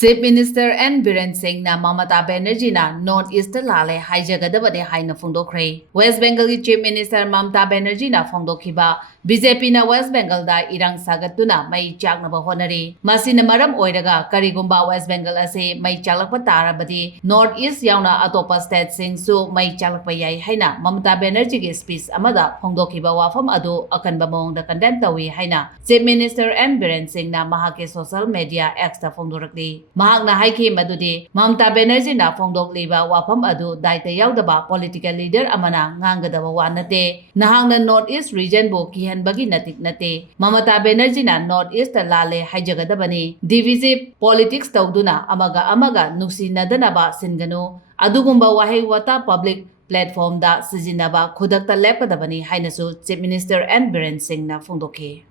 Chief Minister and Biren na Mamta Banerjee na North East Lalle Haijagadabani haina phongdokre. West Bengal Chief Minister Mamta Banerjee na phongdokhiba BJP na West Bengal da irang sagatuna mai chaknaba honari. Masina maram oiraga karigumba West Bengal ase mai chaklakpa tarabadi North East yauna atopa state sing su mai chaklakpa yai haina Mamta Banerjee ge speech amada phongdokhiba wafam adu akanba mongda condemn tawi haina Chief Minister and Biren na mahake social media X ta phongdorakli. Mahakna haiki madudi Mamta Banerjee na phongdokliba wafam adu daita yaudaba political leader amana ngangadaba wanate nahangna North East region bo kihanbagi natik nate Mamta Banerjee na North East Lalle Haijagadabani divisive politics tawduna amaga nuksinadana singanu adugumba wahai wata public platform da sizinaba khudakta lepkadabani hainasu Chief Minister and Biren na phongdokhi.